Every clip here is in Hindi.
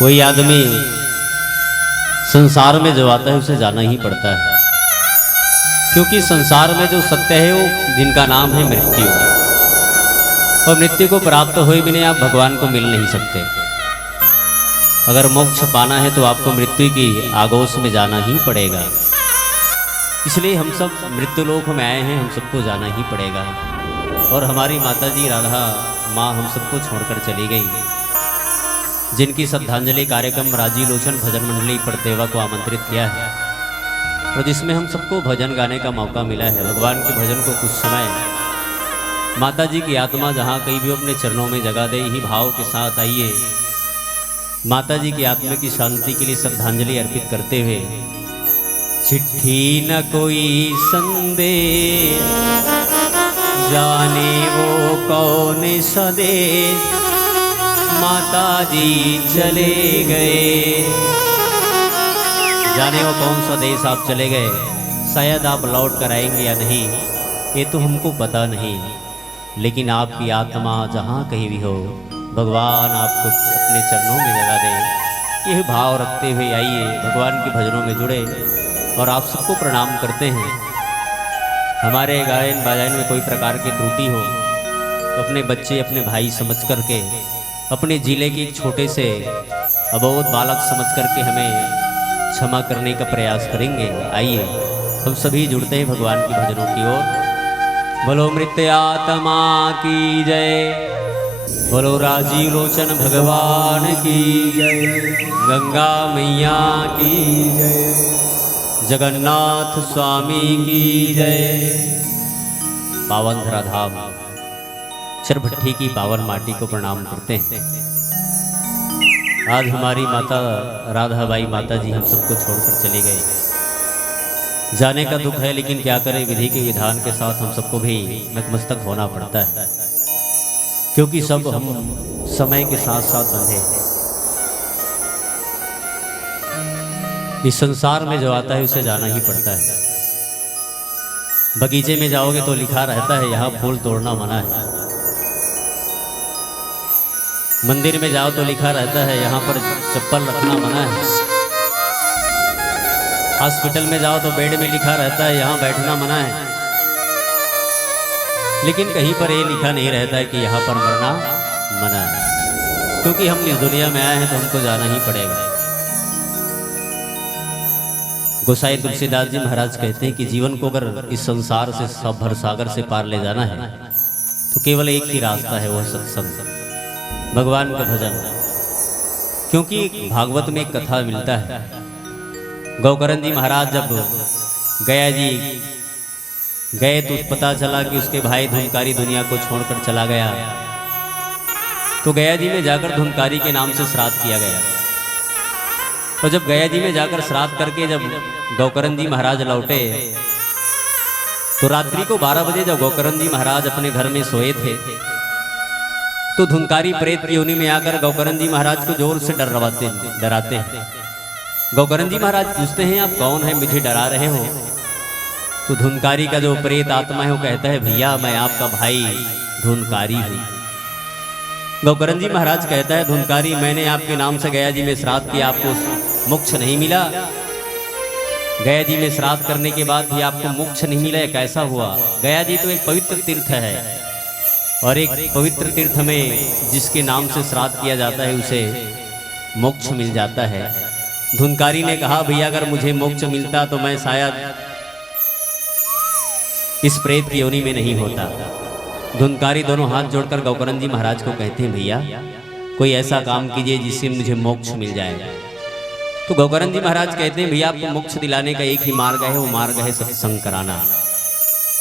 कोई आदमी संसार में जो आता है उसे जाना ही पड़ता है, क्योंकि संसार में जो सत्य है वो जिनका नाम है मृत्यु, और मृत्यु को प्राप्त हुए बिना आप भगवान को मिल नहीं सकते। अगर मोक्ष पाना है तो आपको मृत्यु की आगोश में जाना ही पड़ेगा। इसलिए हम सब मृत्यु लोक में आए हैं, हम सबको जाना ही पड़ेगा। और हमारी माता जी राधा माँ हम सबको छोड़कर चली गई, जिनकी श्रद्धांजलि कार्यक्रम राजी लोचन भजन मंडली परतेवा को आमंत्रित किया है, और जिसमें हम सबको भजन गाने का मौका मिला है। भगवान के भजन को कुछ समय माता जी की आत्मा जहाँ कहीं भी अपने चरणों में जगा दे, ही भाव के साथ आइए माता जी की आत्मा की शांति के लिए श्रद्धांजलि अर्पित करते हुए। चिट्ठी न कोई संदेश, जाने वो कौन सदेश, माता जी चले गए। जाने वो कौन सा देश आप चले गए, शायद आप लौट कर आएंगे या नहीं ये तो हमको पता नहीं, लेकिन आपकी आत्मा जहाँ कहीं भी हो भगवान आपको अपने चरणों में जगा दे। यह भाव रखते हुए आइए भगवान के भजनों में जुड़े, और आप सबको प्रणाम करते हैं। हमारे गायन बाजायन में कोई प्रकार की त्रुटि हो तो अपने बच्चे अपने भाई समझ करके, अपने जिले के एक छोटे से अबोध बालक समझ करके हमें क्षमा करने का प्रयास करेंगे। आइए हम सभी जुड़ते हैं भगवान की भजनों की ओर। बोलो मृत्य आत्मा की जय, बोलो राजीव लोचन भगवान की जय, गंगा मैया की जय, जगन्नाथ स्वामी की जय। पावन धराधाम चरभट्टी की पावन माटी को प्रणाम करते हैं। आज हमारी माता राधाबाई माता जी हम सबको छोड़कर चले गए। जाने का दुख है, लेकिन क्या करें, विधि के विधान के साथ हम सबको भी नतमस्तक होना पड़ता है, क्योंकि सब हम समय के साथ साथ बंधे हैं। इस संसार में जो आता है उसे जाना ही पड़ता है। बगीचे में जाओगे तो लिखा रहता है यहाँ फूल तोड़ना मना है, मंदिर में जाओ तो लिखा रहता है यहाँ पर चप्पल रखना मना है, हॉस्पिटल में जाओ तो बेड में लिखा रहता है यहाँ बैठना मना है, लेकिन कहीं पर ये लिखा नहीं रहता है कि यहाँ पर मरना मना है, क्योंकि हम इस दुनिया में आए हैं तो हमको जाना ही पड़ेगा। गोसाई तुलसीदास जी महाराज कहते हैं कि जीवन को अगर इस संसार से भर सागर से पार ले जाना है तो केवल एक ही रास्ता है, वह सत्संग, भगवान का भजन। क्योंकि भागवत में एक कथा मिलता है, गौकरण जी महाराज जब गया जी गए तो पता चला कि उसके भाई धुनकारी दुनिया को छोड़कर चला गया, तो गया जी में जाकर धुनकारी के नाम से श्राद्ध किया गया। तो जब गया जी में जाकर श्राद्ध करके जब गौकरण जी महाराज लौटे तो रात्रि को 12 बजे जब गौकरण जी महाराज अपने घर में सोए थे तो धुनकारी प्रेत की योनि में आकर गौकरण जी महाराज को जोर से डराते हैं। गौकरण जी महाराज पूछते हैं आप कौन है, मुझे डरा रहे हो? तो धुनकारी का जो प्रेत आत्मा है वो कहता है भैया मैं आपका भाई धुनकारी हूँ। गौकरण जी महाराज कहता है धुनकारी मैंने आपके नाम से गया जी में श्राद्ध किया, आपको मोक्ष नहीं मिला, गया जी में श्राद्ध करने के बाद भी आपको मोक्ष नहीं मिला, कैसा हुआ? गया जी तो एक पवित्र तीर्थ है, और एक पवित्र तीर्थ में जिसके नाम से श्राद्ध किया जाता है उसे मोक्ष मिल जाता है। धुनकारी ने कहा भैया अगर मुझे मोक्ष मिलता तो मैं शायद इस प्रेत की योनि में नहीं होता। धुनकारी दोनों हाथ जोड़कर गौकरण जी महाराज को कहते हैं भैया कोई ऐसा काम कीजिए जिससे मुझे मोक्ष मिल जाए। तो गौकरण जी महाराज कहते हैं भैया आपको मोक्ष दिलाने का एक ही मार्ग है, वो मार्ग है सत्संग कराना,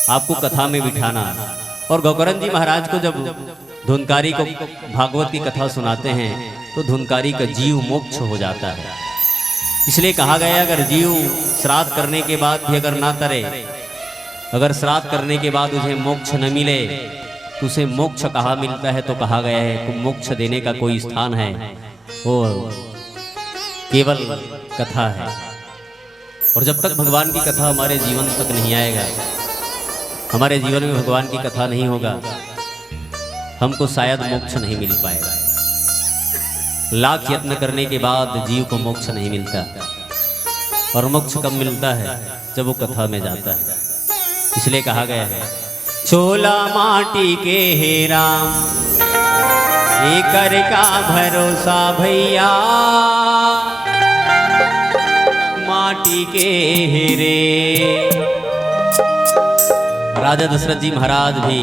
आपको कथा में बिठाना। और गौकरण जी महाराज को जब धुनकारी को भागवत की कथा सुनाते हैं तो धुनकारी का जीव मोक्ष हो जाता है। इसलिए कहा गया अगर जीव श्राद्ध करने के बाद भी अगर ना तरे, अगर श्राद्ध करने के बाद उसे मोक्ष न मिले तो उसे मोक्ष कहाँ मिलता है? तो कहा गया है कि मोक्ष देने का कोई स्थान है वो केवल कथा है। और जब तक भगवान की कथा हमारे जीवन तक नहीं आएगा, हमारे जीवन में भगवान की कथा नहीं होगा, हमको शायद मोक्ष नहीं मिल पाएगा। लाख यत्न करने के बाद जीव को मोक्ष नहीं मिलता। और मोक्ष कब मिलता है? जब वो कथा में जाता है। इसलिए कहा गया है चोला माटी के हे राम, एकर का भरोसा भैया, माटी के हे रे। राजा दशरथ जी महाराज भी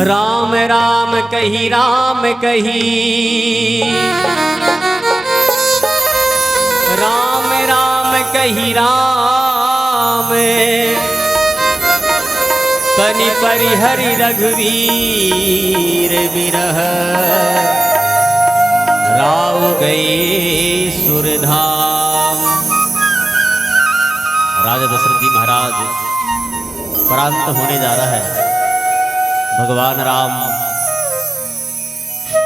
राम राम कही, राम कही, राम राम कही राम, तनि परिहरि रघुवीर बिरह, राव गए सुरधाम। राजा दशरथ जी महाराज प्रांत होने जा रहा है। भगवान राम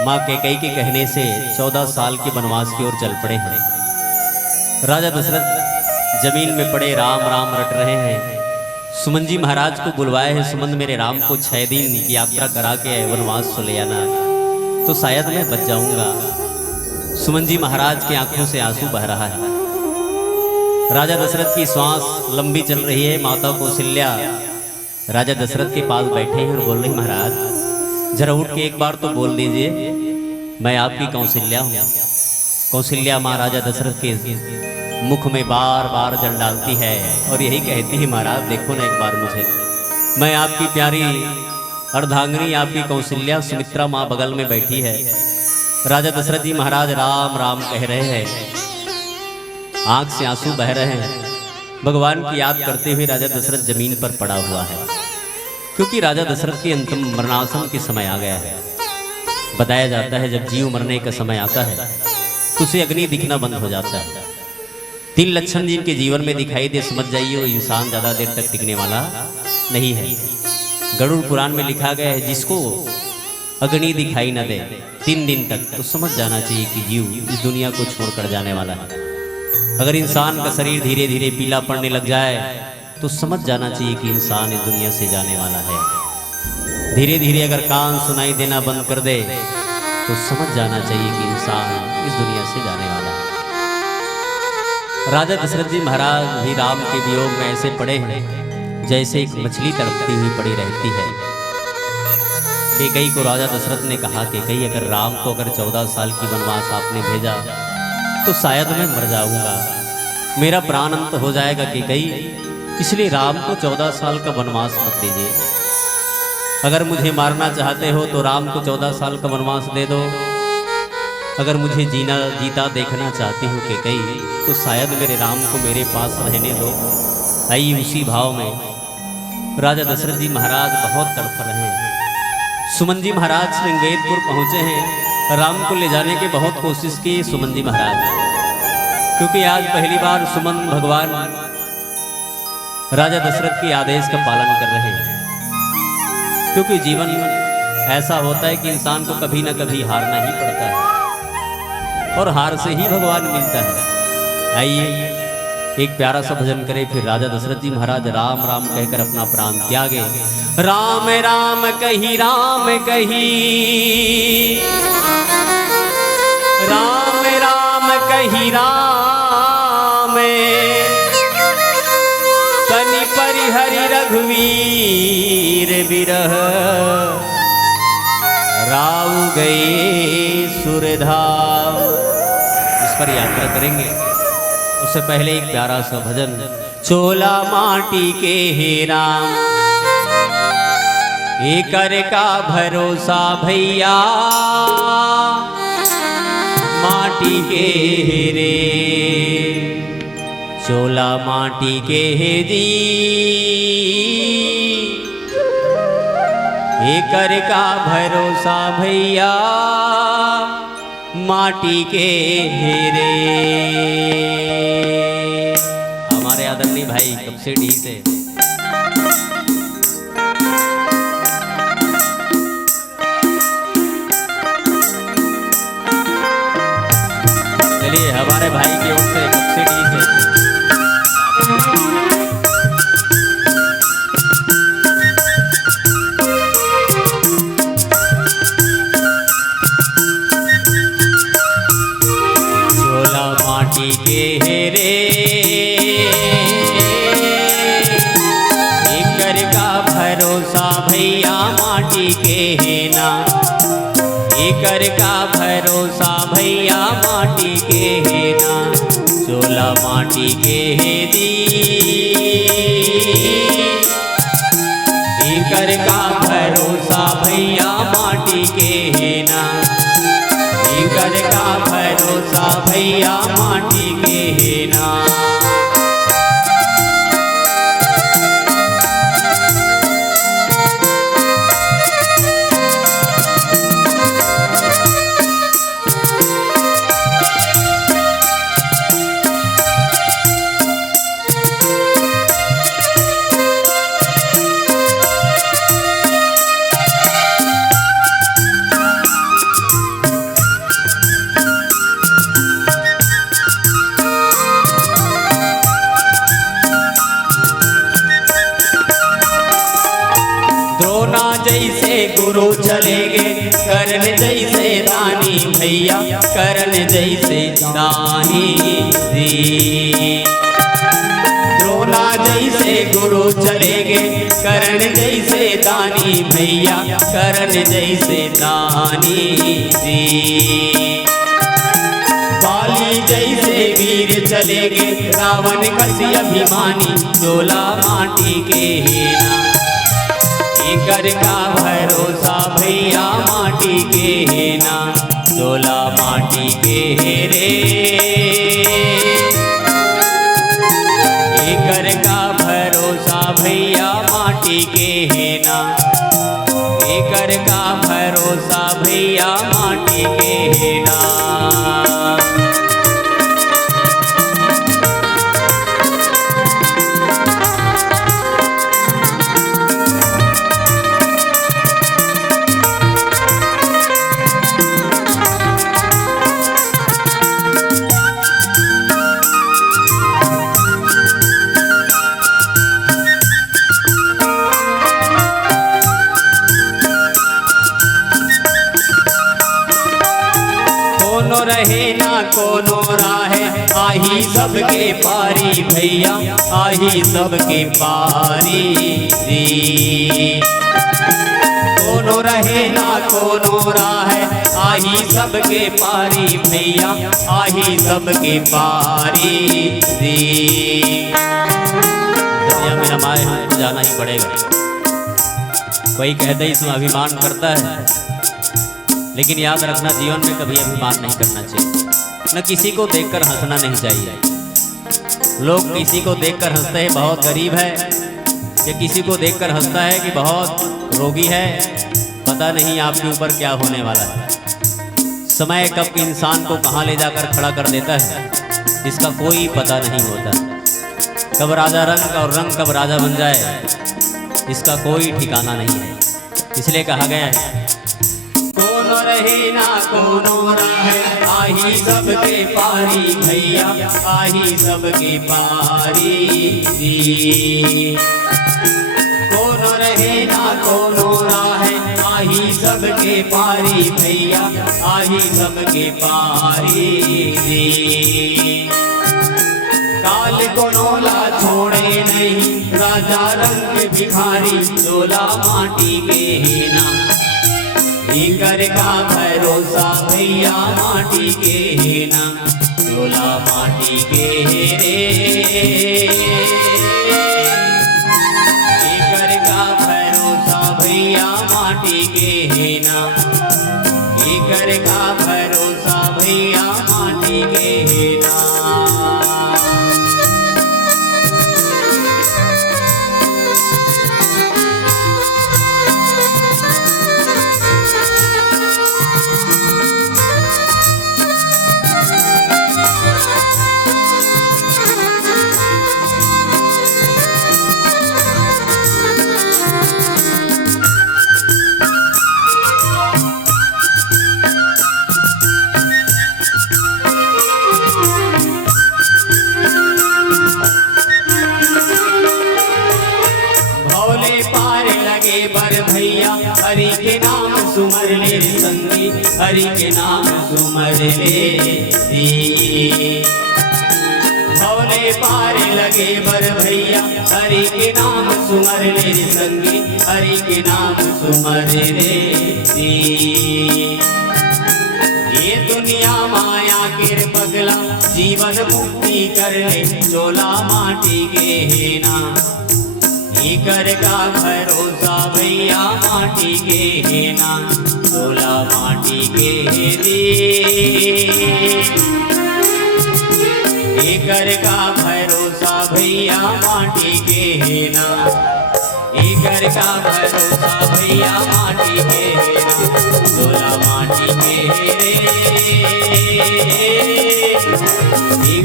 माँ कैकेयी के कहने से 14 साल के वनवास की ओर चल पड़े हैं। राजा दशरथ जमीन में पड़े राम राम रट रहे हैं। सुमन जी महाराज को बुलवाए हैं, सुमन मेरे राम को 6 दिन की यात्रा करा के वनवास को ले आना, तो शायद मैं बच जाऊंगा। सुमन जी महाराज की आंखों से आंसू बह रहा है। राजा दशरथ की श्वास लंबी चल रही है। माता कौशल्या राजा दशरथ के पास बैठे हैं और बोल रही महाराज जरा उठ के एक बार तो बोल दीजिए मैं आपकी कौशल्या हूँ। कौशल्या माँ राजा दशरथ के मुख में बार बार जल डालती है और यही कहती है महाराज देखो ना एक बार मुझे, मैं आपकी प्यारी अर्धांगिनी आपकी कौशल्या सुमित्रा माँ बगल में बैठी है। राजा दशरथ जी महाराज राम राम कह रहे हैं, आंख से आंसू बह रहे हैं। भगवान की याद करते हुए राजा दशरथ जमीन पर पड़ा हुआ है, क्योंकि राजा दशरथ के अंतिम मरणासन के समय आ गया है। बताया जाता है जब जीव मरने का समय आता है तो उसे अग्नि दिखना बंद हो जाता है। 3 लक्षण जिनके जीवन में दिखाई दे समझ जाइए वो इंसान ज्यादा देर तक टिकने वाला नहीं है। गरुड़ पुराण में लिखा गया है जिसको अग्नि दिखाई न दे 3 दिन तक तो समझ जाना चाहिए कि जीव इस दुनिया को छोड़कर जाने वाला है। अगर इंसान का शरीर धीरे धीरे पीला पड़ने लग जाए तो समझ जाना चाहिए कि इंसान इस दुनिया से जाने वाला है। धीरे धीरे अगर कान सुनाई देना बंद कर दे तो समझ जाना चाहिए कि इंसान इस दुनिया से जाने वाला है। राजा दशरथ जी महाराज भी राम के वियोग में ऐसे पड़े हैं जैसे एक मछली तड़पती हुई पड़ी रहती है। कैकेयी को राजा दशरथ ने कहा कैकेयी अगर राम को अगर 14 साल की वनवास आपने भेजा तो शायद मैं मर जाऊंगा, मेरा प्राण अंत हो जाएगा कैकेयी, इसलिए राम को 14 साल का वनवास मत दीजिए। अगर मुझे मारना चाहते हो तो राम को 14 साल का वनवास दे दो। अगर मुझे जीता देखना चाहती हो कैकेयी तो शायद मेरे राम को मेरे पास रहने दो। आई उसी भाव में राजा दशरथ जी महाराज बहुत तड़प रहे हैं। सुमन जी महाराज श्रृंगेरपुर पहुंचे हैं। राम को ले जाने की बहुत कोशिश की सुमन जी महाराज, क्योंकि आज पहली बार सुमन भगवान राजा दशरथ के आदेश का पालन कर रहे हैं। क्योंकि जीवन ऐसा होता है कि इंसान को कभी ना कभी हारना ही पड़ता है और हार से ही भगवान मिलता है। आइए एक प्यारा सा भजन करें, फिर राजा दशरथ जी महाराज राम राम कहकर अपना प्राण त्यागे। राम राम कही, राम कही, राम राम कही राम, तनि परिहरि रघुवीर बिरह, राव गए सुरधाम। इस पर यात्रा करेंगे, उससे पहले एक प्यारा सा भजन। चोला माटी के हे राम, एकर का भरोसा भैया, माटी के हे रे। चोला माटी के हे दी, एकर का भरोसा भैया, माटी के हे रे। हमारे आदरणीय भाई कपसेडी से चलिए हमारे भाई की ओर से कपसेडी से का भरोसा भैया माटी के है ना, चोला माटी के है दी। कर का भरोसा भैया माटी के है ना, कर का भरोसा भैया माटी के है ना। जैसे गुरु चले गए करण जैसे दानी भैया, करण जैसे दानी दी। द्रोणा जैसे गुरु चले गए करण जैसे दानी भैया, करण जैसे दानी दी। बाली जैसे वीर चले गए रावण कसी अभिमानी, चोला माटी के है ना। कर का भरोसा भैया माटी के है ना, चोला माटी के है रे। कर का भरोसा भैया माटी के है ना, कर का भरोसा भैया माटी के है ना। कोनो रहे ना कोनो राहे, आही सबके पारी भैया, आही सबके पारी दी। कोनो रहे ना कोनो राहे, आही सबके पारी भैया, आही सबके पारी दी। मेरा माए हमको जाना ही पड़ेगा। कोई कहते इसमें अभिमान करता है, लेकिन याद रखना जीवन में कभी अभिमान नहीं करना चाहिए। न किसी को देखकर हंसना नहीं चाहिए। लोग किसी को देखकर हंसते हैं बहुत गरीब है, या किसी को देखकर हंसता है कि बहुत रोगी है। पता नहीं आपके ऊपर क्या होने वाला है। समय कब इंसान को कहाँ ले जाकर खड़ा कर देता है, इसका कोई पता नहीं होता। कब राजा रंग और रंग कब राजा बन जाए, इसका कोई ठिकाना नहीं है। इसलिए कहा गया है कोनो रहे ना कोनो रहे, आही सबके पारी भैया, आही सबके पारी दी। कोनो रहे ना कोनो रहे, आही सबके पारी भैया, आही सबके पारी दी। काल कोनोला छोड़े नहीं राजा रंग भिखारी, चोला माटी के है ना। कर का भरोसा भैया माटी के है ना, चोला माटी के है रे। कर का भरोसा भैया माटी के है ना, कर का भरोसा भैया माटी के है ना। हरि के नाम सुमर ले संगी, हरि के नाम सुमर ले भवले पार लगे बर भैया, हरि के नाम सुमर ले संगी, हरि के नाम सुमर ले दुनिया माया के पगला जीवन मुक्ति कर ले चोला माटी के हेना कर का भरोसा भैया माटी के हेना चोला माटी के दे कर का भरोसा भैया माटी के हेना कर का भरोसा भैया माटी के हेना चोला माटी के रे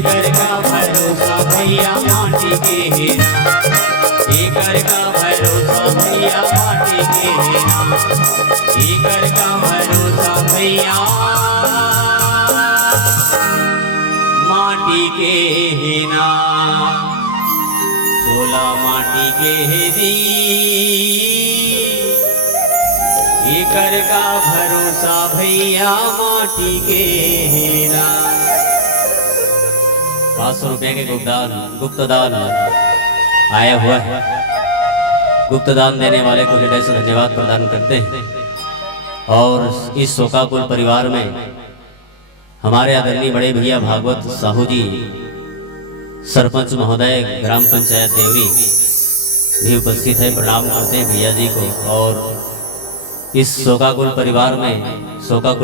कर का भरोसा भैया माटी के हेना कर का भरोसा भैया माटी के हेना कर का भरोसा भैया माटी के हेना चोला माटी के हेदी कर का भरोसा भैया माटी के हेना। 500 रुपए के गुप्तदान आया हुआ है। गुप्तदान देने वाले को हृदय से धन्यवाद प्रदान करते हैं। और इस शोकाकुल परिवार में हमारे आदरणीय बड़े भैया भागवत साहू जी सरपंच महोदय ग्राम पंचायत देवरी भी उपस्थित है। प्रणाम करते हैं भैया जी को। और इस शोकाकुल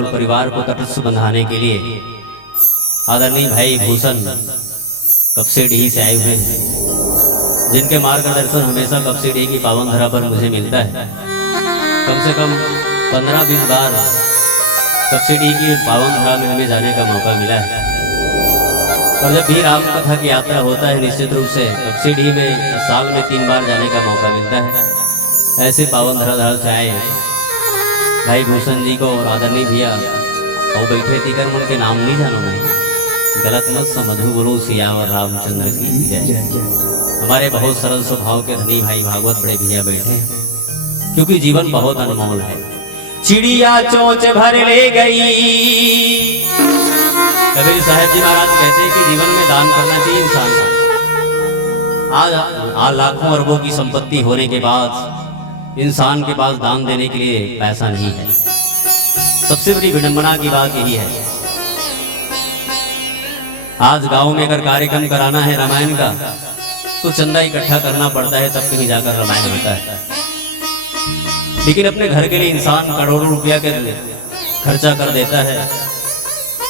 परिवार को तटस्थ बंधाने के लिए आदरणीय भाई भूषण कपसेडी से आए हुए हैं, जिनके मार्गदर्शन हमेशा कपसेडी की पावन धरा पर मुझे मिलता है। कम से कम 15-20 बार कपसेडी की पावन धरा में हमें जाने का मौका मिला है। और जब भी राम कथा की यात्रा होता है निश्चित रूप से कपसेडी में साल में 3 बार जाने का मौका मिलता है। ऐसे पावन धरा से आए भाई भूषण जी को और आदरणीय भैया और बैठे थी कर उनके नाम नहीं जानो मैं, गलत मत समझू, बोलो सिया और रामचंद्र की जय। हमारे बहुत सरल स्वभाव के धनी भाई भागवत बड़े भैया बैठे हैं, क्योंकि जीवन बहुत अनमोल है। चिड़िया चोंच भर ले गई। कबीर साहब जी महाराज कहते हैं कि जीवन में दान करना चाहिए इंसान को। आज लाखों अरबों की संपत्ति होने के बाद इंसान के पास दान देने के लिए पैसा नहीं है। सबसे बड़ी विडंबना की बात यही है। आज गांव में अगर कार्यक्रम कराना है रामायण का तो चंदा इकट्ठा करना पड़ता है, तब कहीं जाकर रामायण होता है। लेकिन अपने घर के लिए इंसान करोड़ों रुपया के खर्चा कर देता है,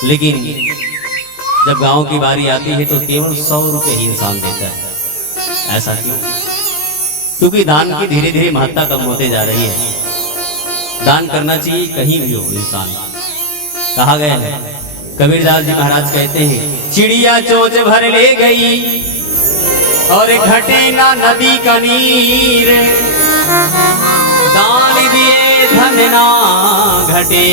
लेकिन जब गांव की बारी आती है तो केवल 100 रुपये ही इंसान देता है। ऐसा क्यों? क्योंकि दान की धीरे धीरे महत्ता कम होते जा रही है। दान करना चाहिए कहीं भी हो इंसान। कहा गया है, कबीरदास जी महाराज कहते हैं, चिड़िया चोंच भर ले गई और घटे ना नदी का नीर, दान दिए धन ना घटे,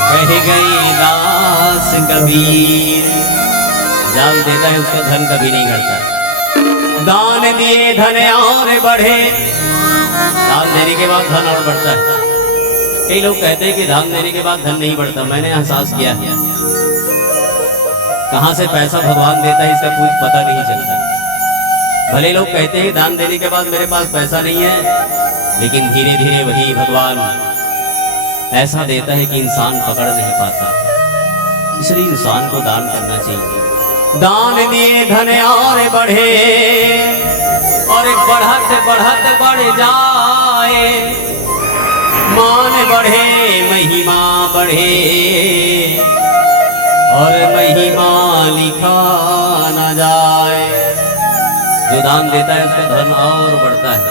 कह गई दास कबीर। जान देता है उसका धन कभी नहीं घटता। दान दिए धन और बढ़े, दान देने के बाद धन और बढ़ता है। कई लोग कहते हैं कि दान देने के बाद धन नहीं बढ़ता। मैंने एहसास किया है कहां से पैसा भगवान देता है इसका कुछ पता नहीं चलता। भले लोग कहते हैं दान देने के बाद मेरे पास पैसा नहीं है, लेकिन धीरे धीरे वही भगवान ऐसा देता है कि इंसान पकड़ नहीं पाता। इसलिए इंसान को दान करना चाहिए। दान दिए धन और बढ़े, और बढ़त बढ़त बढ़ जाए, मान बढ़े महिमा बढ़े, और महिमा लिखा न जाए। जो दान देता है उसका धन और बढ़ता है।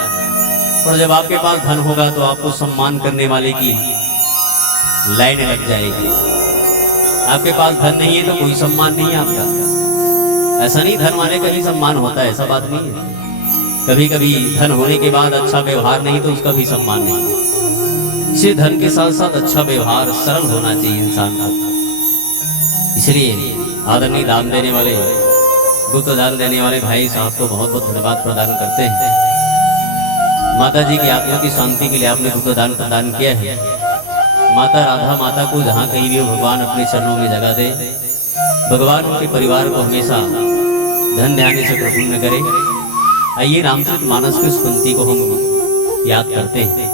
और जब आपके पास धन होगा तो आपको सम्मान करने वाले की लाइन लग जाएगी। आपके पास धन नहीं है तो कोई सम्मान नहीं है आपका। ऐसा नहीं धन वाले का ही सम्मान होता है, ऐसा बात नहीं है। कभी कभी धन होने के बाद अच्छा व्यवहार नहीं तो उसका भी सम्मान नहीं है। इसे धन के साथ साथ अच्छा व्यवहार, सरल होना चाहिए इंसान का। इसलिए आदरणीय दान देने वाले, गुप्त दान देने वाले भाई साहब को बहुत बहुत धन्यवाद प्रदान करते हैं। माता जी की आत्मा की शांति के लिए आपने गुप्त दान प्रदान किया है। माता राधा माता को जहाँ कहीं भी भगवान अपने चरणों में जगह दे। भगवान उनके परिवार को हमेशा धन ध्यान से प्रसन्न करे। आइए रामचरितमानस की उस पंक्ति को हम याद करते हैं।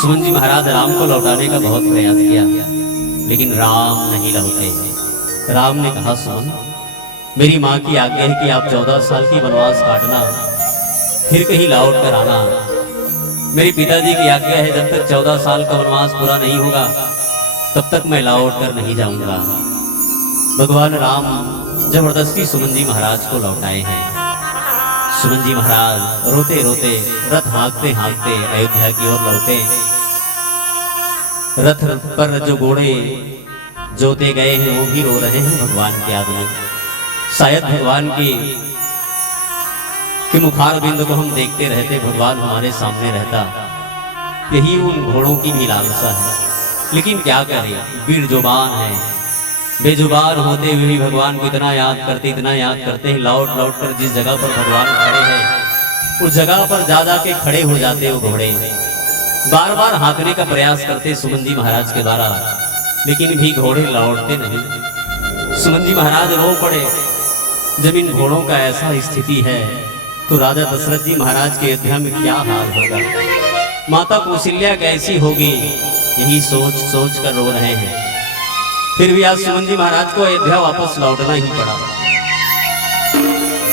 सुमन जी महाराज राम को लौटाने का बहुत प्रयास किया, लेकिन राम नहीं लौटे। राम ने कहा, सुमन, मेरी माँ की आज्ञा है कि आप 14 साल की वनवास काटना, फिर कहीं लौट कर आना। मेरे पिताजी की आज्ञा है, जब तक 14 साल का वनवास पूरा नहीं होगा तब तक मैं लौट कर नहीं जाऊंगा। भगवान राम जबरदस्ती सुमन जी महाराज को लौटाए हैं। सुमन जी महाराज रोते रोते रथ हाँकते हाँकते अयोध्या की ओर लौटे। रथ पर जो घोड़े जोते गए हैं वो भी रो रहे हैं भगवान के आगमन। शायद भगवान के मुखारबिंद को हम देखते रहते, भगवान हमारे सामने रहता। यही उन घोड़ों की भी लालसा है। लेकिन क्या करें, वीर जुबान है, बेजुबान होते हुए भी भगवान को इतना याद करते हैं। लौट लौट कर जिस जगह पर भगवान खड़े हैं उस जगह पर जा के खड़े हो जाते वो घोड़े। बार बार हाँकने का प्रयास करते सुमन जी महाराज के द्वारा, लेकिन भी घोड़े लौटते नहीं। सुमन जी महाराज रो पड़े। जब इन घोड़ों का ऐसा स्थिति है तो राजा दशरथ जी महाराज के अयोध्या में क्या हाल होगा, माता कौशल्या कैसी होगी, यही सोच सोच कर रो रहे हैं। फिर भी आज सुमन जी महाराज को अयोध्या वापस लौटना ही पड़ा,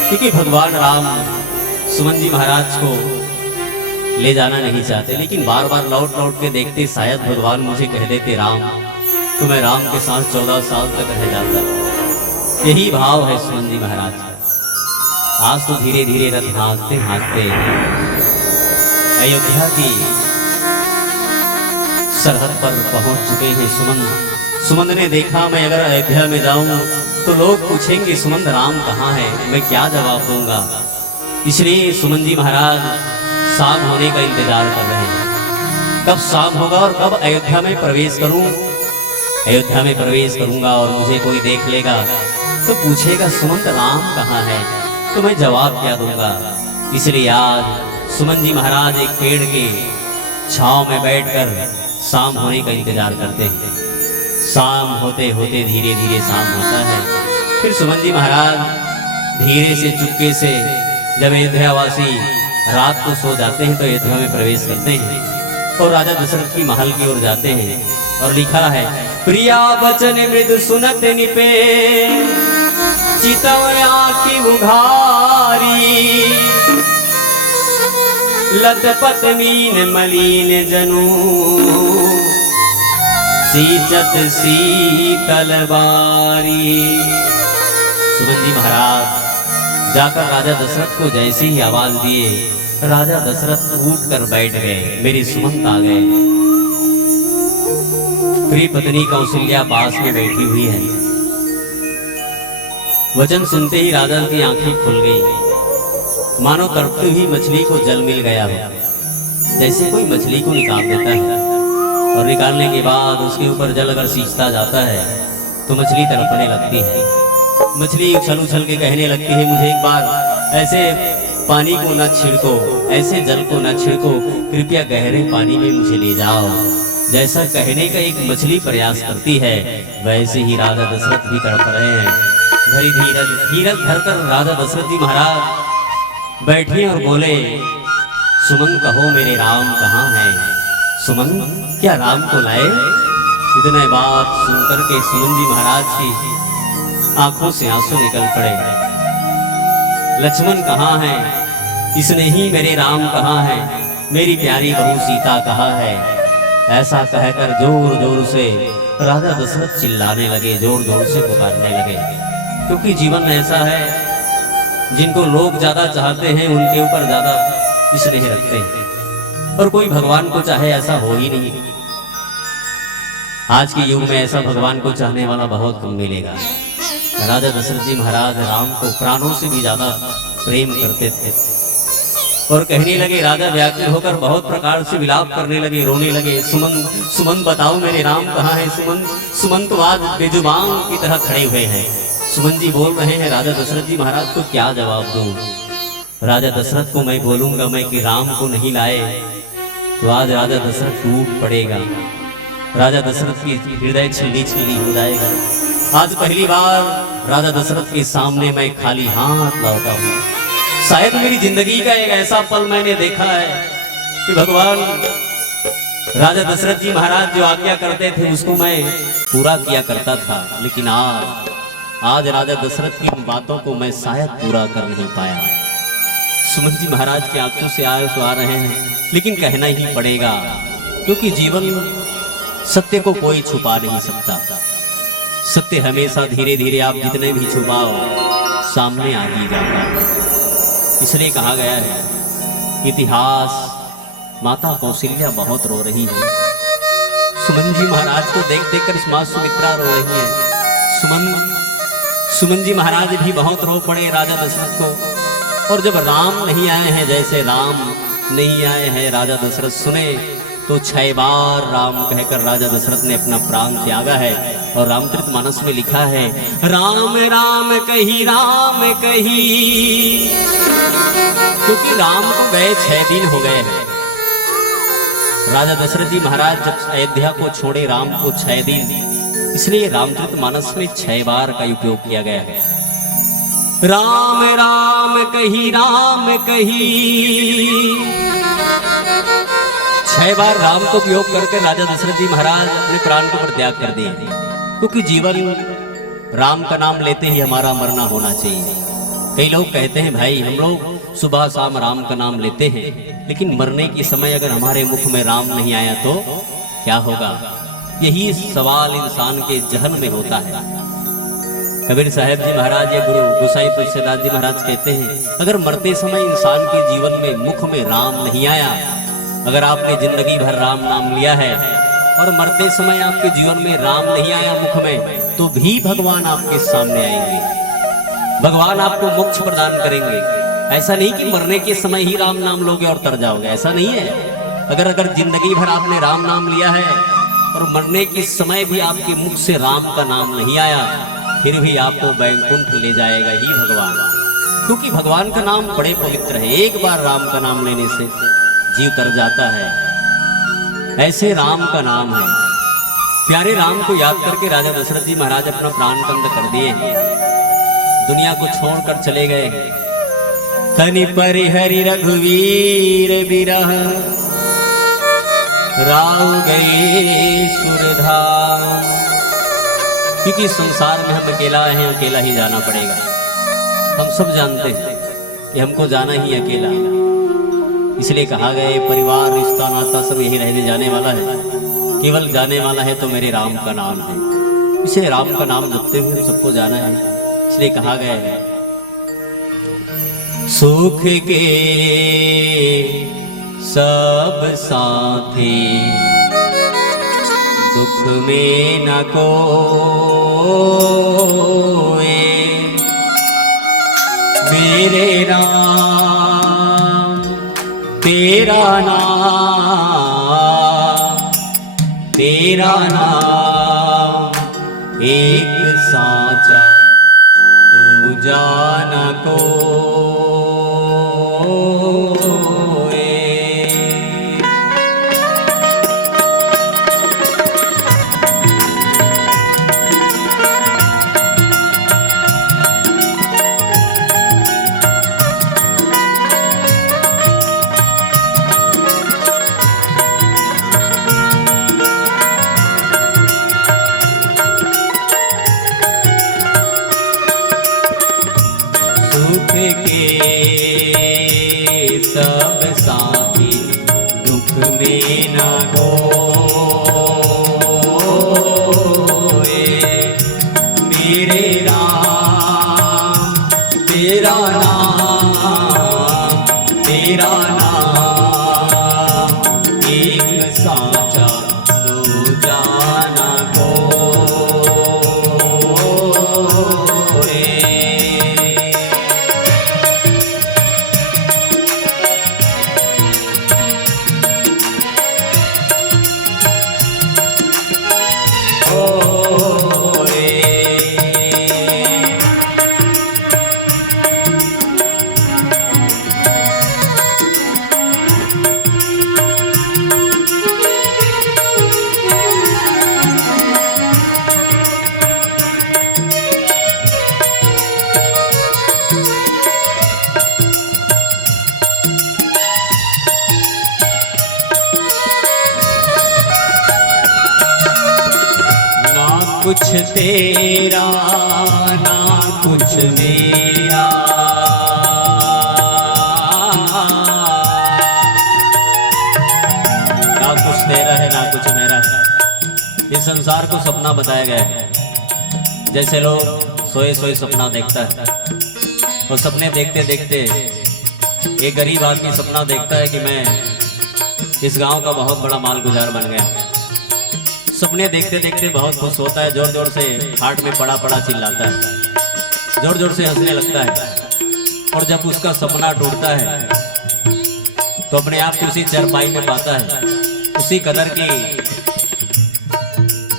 क्योंकि भगवान राम सुमन जी महाराज को ले जाना नहीं चाहते। लेकिन बार बार लौट लौट के देखते, शायद भगवान मुझे कह देते राम, तो मैं राम के साथ 14 साल तक रह जाता। यही भाव है सुमन जी महाराज का। आज तो धीरे धीरे रथ हाँकते हाँकते अयोध्या की सरहद पर पहुंच चुके हैं सुमन। सुमन ने देखा, मैं अगर अयोध्या में जाऊं तो लोग पूछेंगे सुमन राम कहाँ है, मैं क्या जवाब दूंगा। इसलिए सुमन जी महाराज शाम होने का इंतजार कर रहे हैं। कब शाम होगा और कब अयोध्या में प्रवेश करूं। अयोध्या में प्रवेश करूंगा और मुझे कोई देख लेगा तो पूछेगा सुमन राम कहाँ है, तो मैं जवाब क्या दूंगा। इसलिए आज सुमन जी महाराज एक पेड़ के छांव में बैठकर शाम होने का इंतजार करते हैं। शाम होते होते धीरे धीरे शाम होता है। फिर सुमन जी महाराज धीरे से चुपके से, जब अयोध्यावासी रात को सो जाते हैं तो अयोध्या में प्रवेश करते हैं और राजा दशरथ की महल की ओर जाते हैं। और लिखा है, प्रिया बचन मृदु सुनत निपे, चितवया की उघारी, लतपत मीन मलिन जनु, सींचत शीतल बारी। सुमन जी महाराज जाकर राजा दशरथ को जैसे ही आवाज दिए, राजा दशरथ उठ कर बैठ गए। मेरी सुमंत आ गए। प्रिय पत्नी कौशल्या पास में बैठी हुई है। वचन सुनते ही राजा की आंखें खुल गई, मानो तड़पती हुई मछली को जल मिल गया हो। जैसे कोई मछली को निकाल देता है और निकालने के बाद उसके ऊपर जल अगर सींचता जाता है तो मछली तड़पने लगती है। मछली उछल उछल के कहने लगती है, मुझे एक बार ऐसे पानी को न छिड़को, ऐसे जल को न छिड़को, कृपया गहरे पानी में मुझे ले जाओ। जैसा कहने का एक मछली प्रयास करती है, वैसे ही राजा दशरथ भी तड़प रहे हैं। धीरे धीरज धरकर राजा दशरथ जी महाराज बैठे और बोले, सुमन कहो मेरे राम कहाँ हैं। सुमन क्या राम को लाए। इतने बात सुनकर के सुमन जी महाराज की आंखों से आंसू निकल पड़े। लक्ष्मण कहाँ है, इसने ही मेरे राम कहाँ है, मेरी प्यारी बहू सीता कहाँ है। ऐसा कहकर जोर जोर से राजा दशरथ चिल्लाने लगे, जोर जोर से पुकारने लगे। क्योंकि जीवन ऐसा है, जिनको लोग ज्यादा चाहते हैं उनके ऊपर ज्यादा स्नेह रखते हैं, और कोई भगवान को चाहे ऐसा हो ही नहीं। आज के युग में ऐसा भगवान को चाहने वाला बहुत कम मिलेगा। राजा दशरथ जी महाराज राम को प्राणों से भी ज्यादा प्रेम करते थे और कहने लगे, राजा व्याकुल होकर बहुत प्रकार से विलाप करने लगे, रोने लगे। सुमन सुमन बताओ मेरे राम कहाँ है। सुमन तो आज बेजुबान की तरह खड़े हुए हैं। सुमन जी बोल रहे हैं, राजा दशरथ जी महाराज को क्या जवाब दूं। राजा दशरथ को मैं बोलूंगा मैं कि राम को नहीं लाए तो आज राजा दशरथ टूट पड़ेगा, राजा दशरथ की हृदय छिल्ली छिल्ली हो जाएगा। आज पहली बार राजा दशरथ के सामने मैं खाली हाथ लौटा हूँ। शायद मेरी जिंदगी का एक ऐसा पल मैंने देखा है कि भगवान राजा दशरथ जी महाराज जो आज्ञा करते थे उसको मैं पूरा किया करता था, लेकिन आज राजा दशरथ की बातों को मैं शायद पूरा कर नहीं पाया। सुमंत जी महाराज के आंखों से आंसू आ रहे हैं, लेकिन कहना ही पड़ेगा, क्योंकि जीवन सत्य को कोई छुपा नहीं सकता। सत्य हमेशा धीरे धीरे आप जितने भी छुपाओ सामने आ ही जाता है। इसलिए कहा गया है इतिहास माता कौशल्या बहुत रो रही है। सुमन जी महाराज को देख देख कर मां सुमित्रा रो रही है। सुमन जी महाराज भी बहुत रो पड़े राजा दशरथ को। और जब राम नहीं आए हैं, जैसे राम नहीं आए हैं राजा दशरथ सुने, तो 6 बार राम कहकर राजा दशरथ ने अपना प्राण त्यागा है। और रामचरितमानस में लिखा है, राम राम कही राम कही, क्योंकि राम को गए 6 दिन हो गए हैं। राजा दशरथ जी महाराज जब अयोध्या को छोड़े राम को 6 दिन, इसलिए रामचरितमानस में 6 बार का उपयोग किया गया है। राम राम कही 6 बार राम को उपयोग करके राजा दशरथ जी महाराज अपने प्राण को परित्याग कर दिए, क्योंकि जीवन राम का नाम लेते ही हमारा मरना होना चाहिए। कई लोग कहते हैं भाई हम लोग सुबह शाम राम का नाम लेते हैं, लेकिन मरने के समय अगर हमारे मुख में राम नहीं आया तो क्या होगा? यही सवाल इंसान के जहन में होता है। कबीर साहब जी महाराज या गुरु गोसाई तुलसीदास जी महाराज कहते हैं, अगर मरते समय इंसान के जीवन में मुख में राम नहीं आया, अगर आपने जिंदगी भर राम नाम लिया है और मरते समय आपके जीवन में राम नहीं आया मुख में, तो भी भगवान आपके सामने आएंगे, भगवान आपको मोक्ष प्रदान करेंगे। ऐसा नहीं कि मरने के समय ही राम नाम लोगे और तर जाओगे, ऐसा नहीं है। अगर जिंदगी भर आपने राम नाम लिया है और मरने के समय भी आपके मुख से राम का नाम नहीं आया, फिर भी आपको वैकुंठ ले जाएगा ही भगवान, क्योंकि भगवान का नाम बड़े पवित्र है। एक बार राम का नाम लेने से जीव तर जाता है। ऐसे राम का नाम है। प्यारे राम को याद करके राजा दशरथ जी महाराज अपना प्राण बंद कर दिए, दुनिया को छोड़कर चले गए। तनि परिहरि रघुवीर बिरह, राव गए सुरधाम। क्योंकि संसार में हम अकेला हैं, अकेला ही जाना पड़ेगा। हम सब जानते हैं कि हमको जाना ही अकेला, इसलिए कहा गया परिवार रिश्ता नाता सब यही रहने जाने वाला है, केवल जाने वाला है तो मेरे राम का नाम है। इसे राम का नाम जपते हुए हम सबको जाना है। इसलिए कहा गया है, सुख के सब साथी, दुख में न कोई, मेरे राम तेरा नाम एक साचा, दूजा न कोई। के कुछ तेरा ना कुछ मेरा, ना कुछ तेरा है ना कुछ मेरा है। इस संसार को सपना बताया गया है। जैसे लोग सोए सोए सपना देखता है, और सपने देखते देखते एक गरीब आदमी सपना देखता है कि मैं इस गांव का बहुत बड़ा मालगुजार बन गया। सपने देखते देखते बहुत खुश होता है, जोर जोर से हार्ट में पड़ा पड़ा चिल्लाता है, जोर जोर से हंसने लगता है। और जब उसका सपना टूटता है तो अपने आप को उसी चरपाई में पाता है, उसी कदर की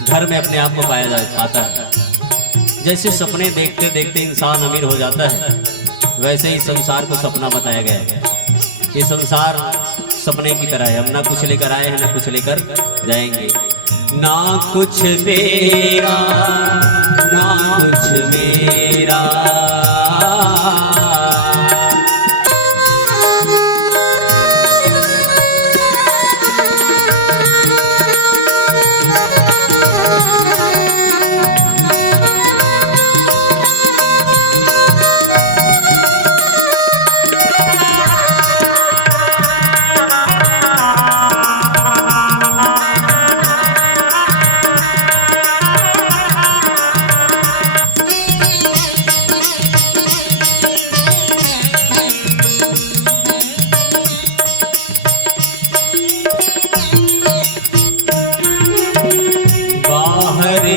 घर में अपने आप को पाता है। जैसे सपने देखते देखते इंसान अमीर हो जाता है, वैसे ही संसार को सपना बताया गया है। ये संसार सपने की तरह है, हम ना कुछ लेकर आए हैं ना कुछ लेकर जाएंगे। ना कुछ तेरा ना कुछ मेरा,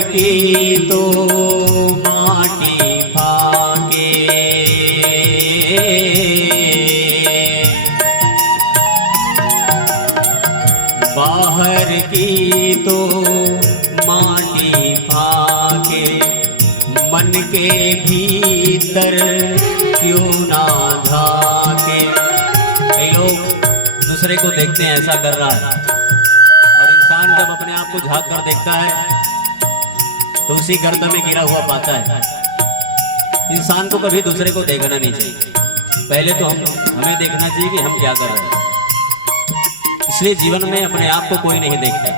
की तो माटी फाके, बाहर की तो माटी फाके, मन के भीतर क्यों ना झाके। कई लोग दूसरे को देखते हैं ऐसा कर रहा है, और इंसान जब अपने आप को झांक कर देखता है तो उसी गर्त में गिरा हुआ पाता है। इंसान को कभी दूसरे को देखना नहीं चाहिए, पहले तो हमें देखना चाहिए कि हम क्या कर रहे हैं। इसलिए जीवन में अपने आप को कोई नहीं देखता।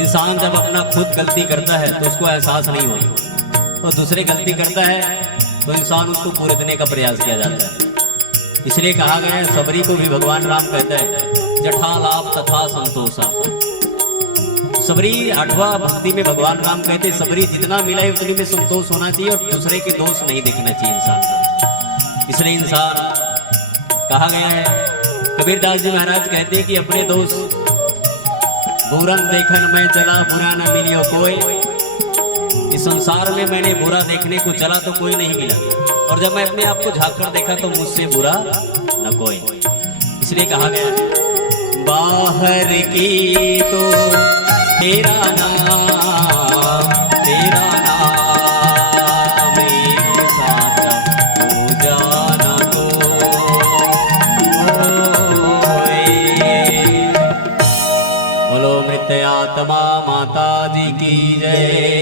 इंसान जब अपना खुद गलती करता है तो उसको एहसास नहीं होता, और दूसरे गलती करता है तो इंसान उसको पूरने का प्रयास किया जाता है। इसलिए कहा गया है, सबरी को भी भगवान राम कहता है जठा लाभ तथा संतोषा। सबरी 8वां भक्ति में भगवान राम कहते सबरी जितना मिला है उतनी में संतोष होना चाहिए, और दूसरे के दोष नहीं देखना चाहिए इंसान को। इसलिए इंसान कहा गया है, कबीरदास जी महाराज कहते हैं कि अपने दोष बुरन देखन में चला बुरा न मिलियो कोई। इस संसार में मैंने बुरा देखने को चला तो कोई नहीं मिला, और जब मैं अपने आप को झांक कर देखा तो मुझसे बुरा न कोई। इसलिए कहा गया बाहर की तो तेरा नाम एक साचा हो जाना तो बोलो मृत्यात्मा माता जी की जय।